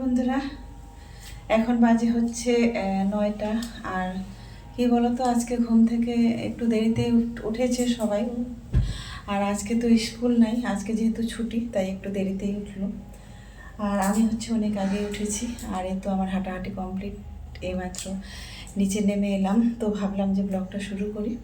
বন্ধুরা? এখন বাজে হচ্ছে নয়টা। আর কি বলতো, আজকে ঘুম থেকে একটু দেরিতে উঠ- উঠেছে সবাই। আর আজকে তো স্কুল নাই, আজকে যেহেতু ছুটি, তাই একটু দেরিতেই উঠল। আর আমি হচ্ছে অনেক আগে উঠেছি, আর এই তো আমার হাঁটাহাঁটি কমপ্লিট, এইমাত্র নিচে নেমে এলাম। তো ভাবলাম যে ব্লগটা শুরু করি।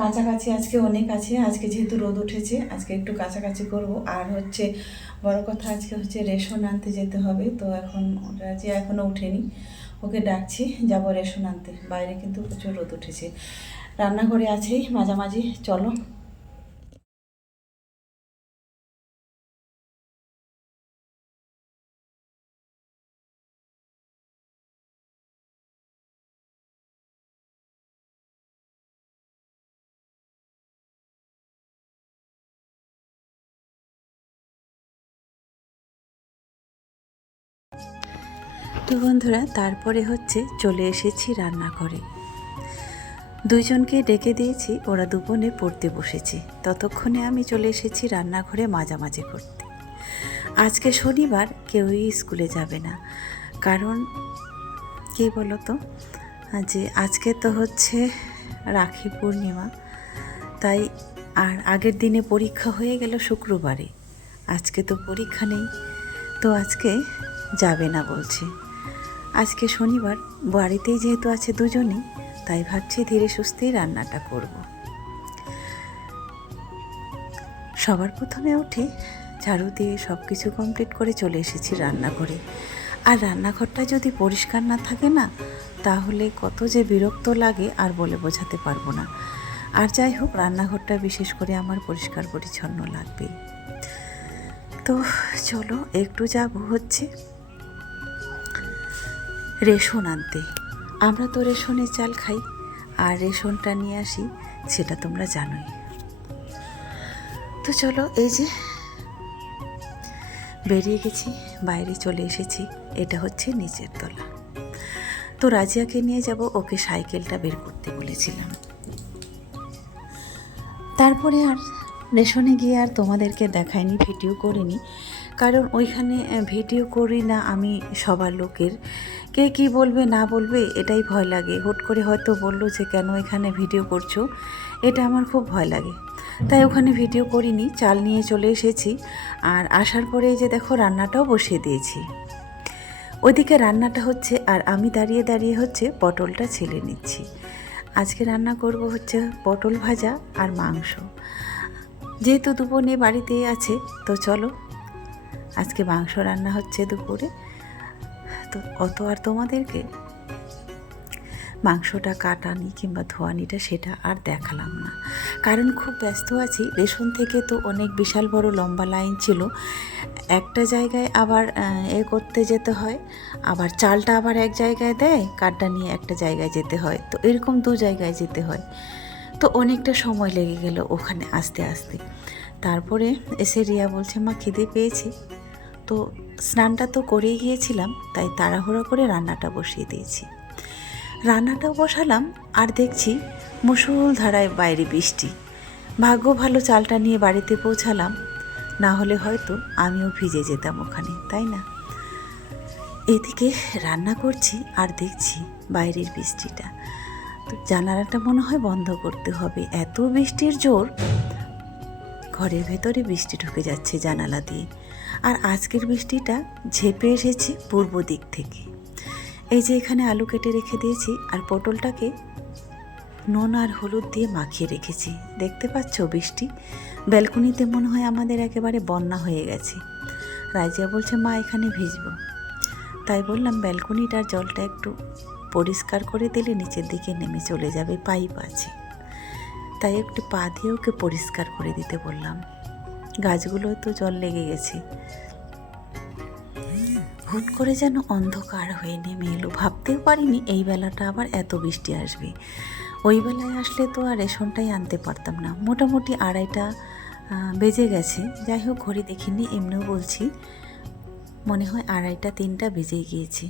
কাছাকাছি আজকে অনেক আছে, আজকে যেহেতু রোদ উঠেছে, আজকে একটু কাছাকাছি করব। আর হচ্ছে বড় কথা, আজকে হচ্ছে রেশন আনতে যেতে হবে, তো এখন ওটা যে এখনও উঠেনি, ওকে ডাকছি, যাব রেশন আনতে। বাইরে কিন্তু প্রচুর রোদ উঠেছে। রান্নাঘরে আছেই মাঝামাঝি, চলো। তো বন্ধুরা, তারপরে হচ্ছে চলে এসেছি রান্নাঘরে। দুইজনকে ডেকে দিয়েছি, ওরা দুপনে পড়তে বসেছে। ততক্ষণে আমি চলে এসেছি রান্নাঘরে মাঝামাঝি করতে। আজকে শনিবার, কেউই স্কুলে যাবে না। কারণ, কী বলো তো যে আজকে তো হচ্ছে রাখি পূর্ণিমা, তাই আর আগের দিনে পরীক্ষা হয়ে গেল শুক্রবারে। আজকে তো পরীক্ষা নেই, তো আজকে যাবে না বলছে। আজকে শনিবার, বাড়িতেই যেহেতু আছে দুজনেই তাই ভাবছি ধীরে সুস্থেই রান্নাটা করব। সবার প্রথমে উঠে ঝাড়ু দিয়ে সব কিছু কমপ্লিট করে চলে এসেছি রান্নাঘরে। আর রান্নাঘরটা যদি পরিষ্কার না থাকে না, তাহলে কত যে বিরক্ত লাগে আর বলে বোঝাতে পারব না। আর যাই হোক, রান্নাঘরটা বিশেষ করে আমার পরিষ্কার পরিচ্ছন্ন লাগবে তো চলো, একটু যাব হচ্ছে। রেশন আনতে। আমরা তো রেশনের চাল খাই, আর রেশনটা নিয়ে আসি, সেটা তোমরা জানোই। তো চলো, এই যে বেরিয়ে গেছি, বাইরে চলে এসেছি, এটা হচ্ছে নিচের তলা। তো রাজিয়াকে নিয়ে যাব, ওকে সাইকেলটা বের করতে বলেছিলাম। তারপরে আর রেশনে গিয়ে আর তোমাদেরকে দেখাইনি, ভিডিও করিনি। কারণ ওইখানে ভিডিও করি না আমি সবার লোকের। কে কি বলবে, না বলবে, এটাই ভয় লাগে। হুট করে হয়তো বলল যে, কেন এখানে ভিডিও করছ? এটা আমার খুব ভয় লাগে। তাই ওখানে ভিডিও করিনি, চাল নিয়ে চলে এসেছি। আর আসার পরে যে দেখো, রান্নাটাও বসিয়ে দিয়েছি। ওইদিকে রান্নাটা হচ্ছে, আর আমি দাঁড়িয়ে দাঁড়িয়ে হচ্ছে পটলটা ছেলে নিচ্ছি। আজকে রান্না করব হচ্ছে পটল ভাজা আর মাংস। যেহেতু দুপুরে বাড়িতে আছে, তো চলো। আজকে মাংস রান্না হচ্ছে দুপুরে। অত আর তোমাদেরকে? মাংসটা কাটানি কিংবা ধোয়ানিটা সেটা আর দেখালাম না। কারণ খুব ব্যস্ত আছি। রেশন থেকে তো অনেক বিশাল বড় লম্বা লাইন ছিল। একটা জায়গায় আবার এ করতে যেতে হয়। আবার চালটা আবার এক জায়গায় দেয়, কাঠটা নিয়ে একটা জায়গায় যেতে হয়। তো এরকম দু জায়গায় যেতে হয়। তো অনেকটা সময় লেগে গেল ওখানে আসতে আসতে। তারপরে এসে রিয়া বলছে, মা, খিদে পেয়েছি। তো স্নানটা তো করেই গিয়েছিলাম, তাই তাড়াহুড়ো করে রান্নাটা বসিয়ে দিয়েছি। রান্নাটাও বসালাম, আর দেখছি মুসুল ধারায় বাইরে বৃষ্টি। ভাগ্য ভালো চালটা নিয়ে বাড়িতে পৌঁছালাম, না হলে হয়তো আমিও ভিজে যেতাম ওখানে, তাই না? এদিকে রান্না করছি, আর দেখছি বাইরের বৃষ্টিটা। তো জানালাটা মনে হয় বন্ধ করতে হবে, এত বৃষ্টির জোর। ঘরের ভেতরে বৃষ্টি ঢুকে যাচ্ছে জানালা দিয়ে। আর আজকের বৃষ্টিটা ঝেপে এসেছে পূর্ব দিক থেকে। এই যে এখানে আলু কেটে রেখে দিয়েছি আর পটলটাকে নুন আর হলুদ দিয়ে মাখিয়ে রেখেছি। দেখতে পাচ্ছ বৃষ্টি? ব্যালকনিতে মনে হয় আমাদের একেবারে বন্যা হয়ে গেছে। রাজিয়া বলছে, মা, এখানে ভিজবো। তাই বললাম, ব্যালকনিটার জলটা একটু পরিষ্কার করে দিলে নিচের দিকে নেমে চলে যাবে, পাইপ আছে। তাই একটু পা দিয়ে ওকে পরিষ্কার করে দিতে বললাম। গাছগুলোয় তো জল লেগে গেছে। হুট করে যেন অন্ধকার হয়ে নেমে এলো। ভাবতেও পারিনি এই বেলাটা আবার এত বৃষ্টি আসবে। ওই বেলায় আসলে তো আর রেশনটাই আনতে পারতাম না। মোটামুটি আড়াইটা বেজে গেছে। যাই হোক, ঘড়ি দেখিনি, এমনিও বলছি, মনে হয় আড়াইটা, তিনটা বেজে গিয়েছে।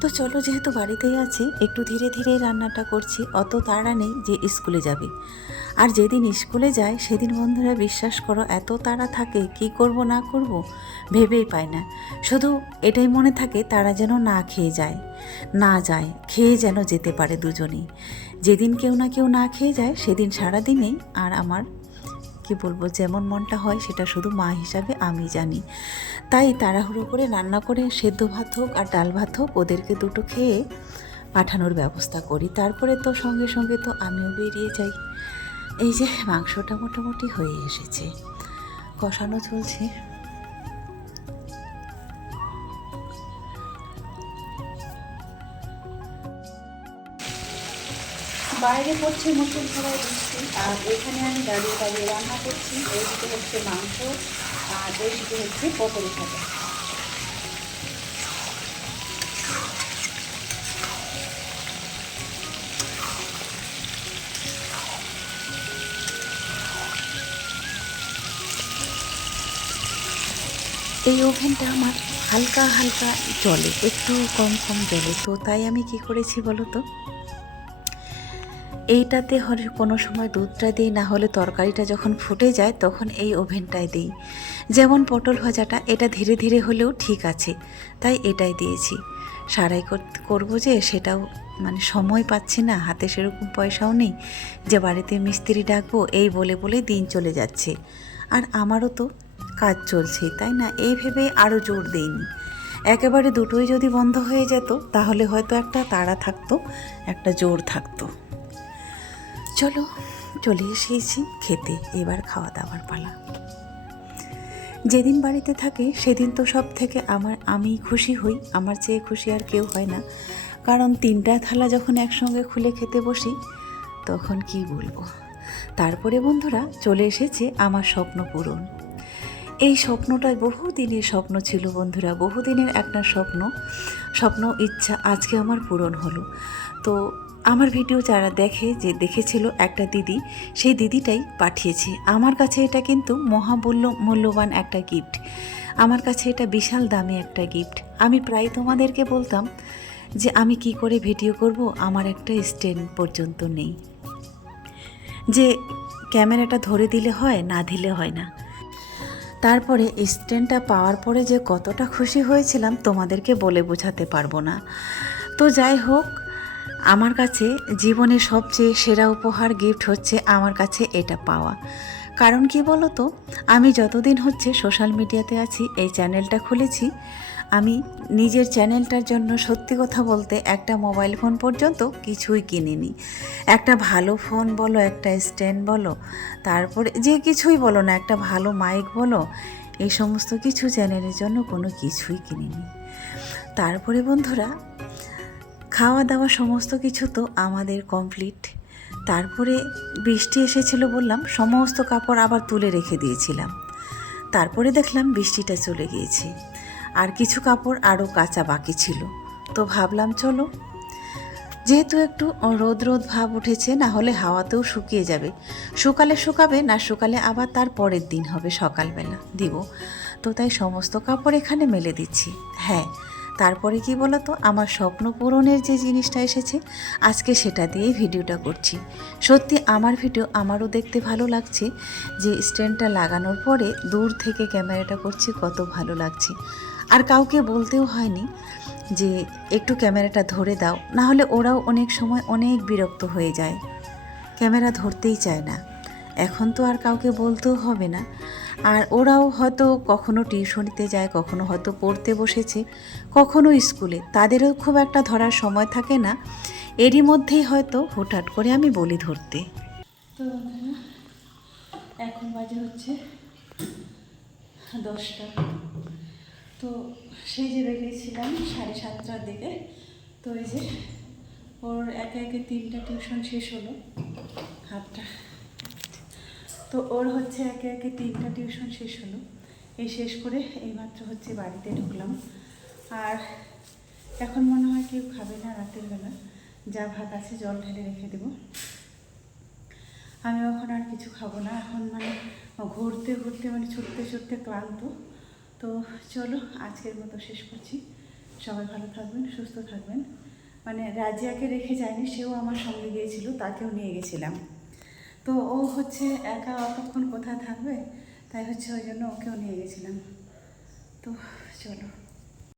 তো চলো যেহেতু বাড়িতেই আছি, একটু ধীরে ধীরে রান্নাটা করছি, অত তাড়া নেই যে স্কুলে যাবে। আর যেদিন স্কুলে যায়, সেদিন বন্ধুরা বিশ্বাস করো, এত তাড়া থাকে, কি করব, না করব, ভেবেই পায় না। শুধু এটাই মনে থাকে, তারা যেন না খেয়ে যায়, না যায়, খেয়ে যেন যেতে পারে দুজনেই। যেদিন কেউ না কেউ না খেয়ে যায়, সেদিন সারাদিনেই, আর আমার কি বলব, যেমন মনটা হয় সেটা শুধু মা হিসাবে আমি জানি। তাই তাড়াহুড়ো করে রান্না করে সেদ্ধ ভাত হোক আর ডাল ভাত হোক ওদেরকে দুটো খেয়ে পাঠানোর ব্যবস্থা করি। তারপরে তো সঙ্গে সঙ্গে তো আমিও বেরিয়ে যাই। এই যে মাংসটা মোটামুটি হয়ে এসেছে। কষানো চলছে। বাইরে পড়ছে মুসুর ধরায় বৃষ্টি, আর এখানে আমি দাঁড়িয়ে দাঁড়িয়ে রান্না করছি। এইদিকে হচ্ছে মাংস, আর এইদিকে হচ্ছে পটল ভাজা। এই ওভেনটা আমার হালকা হালকা জলে, একটু কম কম জলে, তো তাই আমি কি করেছি বলো তো? এইটাতে কোনো সময় দুধটা দিই, না হলে তরকারিটা যখন ফুটে যায় তখন এই ওভেনটায় দিই। যেমন পটল ভাজাটা, এটা ধীরে ধীরে হলেও ঠিক আছে, তাই এটাই দিয়েছি। সারাই কর- করব যে সেটাও মানে সময় পাচ্ছি না, হাতে সেরকম পয়সাও নেই, যে বাড়িতে মিস্ত্রি ডাকবো, এই বলে বলে দিন চলে যাচ্ছে। আর আমারও তো কাজ চলছে, তাই না? এই ভেবে আরও জোর দিইনি। একেবারে দুটোই যদি বন্ধ হয়ে যেত, তাহলে হয়তো একটা তাড়া থাকতো, একটা জোর থাকতো। চলো, চলে এসেছি খেতে, এবার খাওয়া দাওয়ার পালা। যেদিন বাড়িতে থাকে, সেদিন তো সব থেকে আমার, আমি খুশি হই। আমার চেয়ে খুশি আর কেউ হয় না। কারণ তিনটা থালা যখন একসঙ্গে খুলে খেতে বসি, তখন কি বলব? তারপরে বন্ধুরা, চলে এসেছে আমার স্বপ্ন পূরণ। এই স্বপ্নটা বহুদিনের স্বপ্ন ছিল বন্ধুরা, বহুদিনের একটা স্বপ্ন। স্বপ্ন, ইচ্ছা আজকে আমার পূরণ হলো। তো আমার ভিডিও যারা দেখে যে দেখেছিল একটা দিদি, সেই দিদিটাই পাঠিয়েছে। আমার কাছে এটা কিন্তু মহামূল্য, মূল্যবান একটা গিফট আমার কাছে এটা বিশাল দামি একটা গিফট আমি প্রায় তোমাদেরকে বলতাম যে আমি কি করে ভিডিও করব, আমার একটা স্ট্যান্ড পর্যন্ত নেই। যে ক্যামেরাটা ধরে দিলে হয়, না দিলে হয় না। তারপরে স্ট্যান্ডটা পাওয়ার পরে যে কতটা খুশি হয়েছিলাম, তোমাদেরকে বলে বোঝাতে পারব না। তো যাই হোক আমার কাছে জীবনের সবচেয়ে সেরা উপহার গিফট হচ্ছে আমার কাছে এটা পাওয়া। কারণ কি বলো তো আমি যতদিন হচ্ছে সোশ্যাল মিডিয়াতে আছি, এই চ্যানেলটা খুলেছি, আমি নিজের চ্যানেলটার জন্য সত্যি কথা বলতে একটা মোবাইল ফোন পর্যন্ত কিছুই কিনিনি। একটা ভালো ফোন বলো, একটা স্ট্যান্ড বলো, তারপরে যে কিছুই বলো না, একটা ভালো মাইক বলো, এই সমস্ত কিছু চ্যানেলের জন্য কোনো কিছুই কিনিনি। তারপরে বন্ধুরা খাওয়া দাওয়া সমস্ত কিছু তো আমাদের কমপ্লিট তারপরে বৃষ্টি এসেছিল বললাম, সমস্ত কাপড় আবার তুলে রেখে দিয়েছিলাম। তারপরে দেখলাম বৃষ্টিটা চলে গিয়েছে। আর কিছু কাপড় আরও কাঁচা বাকি ছিল। তো ভাবলাম, চলো। যেহেতু একটু রোদ রোদ ভাব উঠেছে, না হলে হাওয়াতেও শুকিয়ে যাবে। শুকালে শুকাবে, না শুকালে আবার তার পরের দিন হবে সকালবেলা, দিব। তো তাই সমস্ত কাপড় এখানে মেলে দিচ্ছি। হ্যাঁ তারপরে কি বলতো? আমার স্বপ্ন পূরণের যে জিনিসটা এসেছে, আজকে সেটা দিয়েই ভিডিওটা করছি। সত্যি আমার ভিডিও আমারও দেখতে ভালো লাগছে, যে স্ট্যান্ডটা লাগানোর পরে দূর থেকে ক্যামেরাটা করছি, কত ভালো লাগছে। আর কাউকে বলতেও হয়নি যে একটু ক্যামেরাটা ধরে দাও, না হলে ওরাও অনেক সময় অনেক বিরক্ত হয়ে যায়। ক্যামেরা ধরতেই চায় না। এখন তো আর কাউকে বলতেও হবে না। আর ওরাও হয়তো কখনো টিউশনিতে যায়, কখনো হয়তো পড়তে বসেছে, কখনো স্কুলে। তাদেরও খুব একটা ধরার সময় থাকে না। এরই মধ্যেই হয়তো হুটহাট করে আমি বলি ধরতে। তো এখন বাজে হচ্ছে দশটা। তো সেই যে বেরিয়েছিলাম সাড়ে সাতটার দিকে, তো এই যে ওর একে একে তিনটা টিউশন শেষ হলো, হাতটা। তো ওর হচ্ছে একে একে তিনটা টিউশন শেষ হলো। এই শেষ করে এইমাত্র হচ্ছে বাড়িতে ঢুকলাম। আর এখন মনে হয় কেউ খাবে না রাতের বেলা। যা ভাত আছে জল ঢেলে রেখে দেবো। আমি এখন আর কিছু খাব না। এখন মানে ঘুরতে ঘুরতে মানে ছুটতে ছুটতে ক্লান্ত। তো চলো আজকের মতো শেষ করছি। সবাই ভালো থাকবেন, সুস্থ থাকবেন। মানে রাজিয়াকে রেখে যায়নি, সেও আমার সঙ্গে গিয়েছিল, তাকেও নিয়ে গেছিলাম। তো ও হচ্ছে একা অতক্ষণ কোথায় থাকবে? তাই হচ্ছে ওই জন্য ওকেও নিয়ে গেছিলাম। তো চলো।